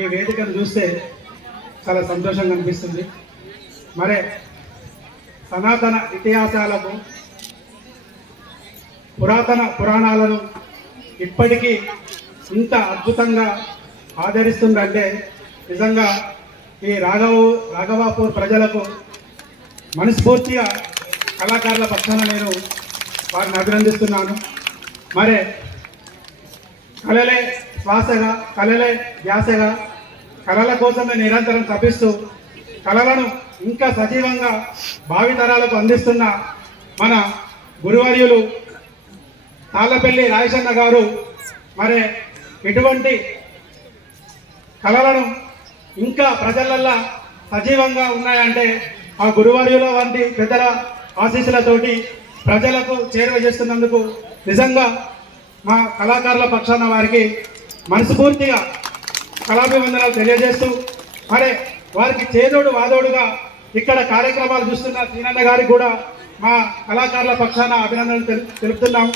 ఈ వేదికను చూస్తే చాలా సంతోషంగా అనిపిస్తుంది. మరే సనాతన ఇతిహాసాలకు పురాతన పురాణాలను ఇప్పటికీ ఇంత అద్భుతంగా ఆదరిస్తుందంటే నిజంగా ఈ రాఘవాపూర్ ప్రజలకు మనస్ఫూర్తిగా కళాకారుల పక్షాన నేను వారిని అభినందిస్తున్నాను. మరే కళలే శ్వాసగా, కళలే ధ్యాసగా, కళల కోసమే నిరంతరం తపిస్తూ కళలను ఇంకా సజీవంగా భావితరాలకు అందిస్తున్న మన గురువర్యులు తాళ్ళపల్లి రాయచన్న గారు మరి ఇటువంటి కళలను ఇంకా ప్రజలల్లో సజీవంగా ఉన్నాయంటే ఆ గురువర్యుల వంటి పెద్దల ఆశీస్సులతోటి ప్రజలకు చేరువ చేస్తున్నందుకు నిజంగా మా కళాకారుల పక్షాన వారికి మనస్ఫూర్తిగా కళాభివందనాలు తెలియజేస్తూ మరి వారికి చేదోడు వాదోడుగా ఇక్కడ కార్యక్రమాలు చూస్తున్న శ్రీనన్న గారికి కూడా మా కళాకారుల పక్షాన అభినందనలు తెలుపుతున్నాం.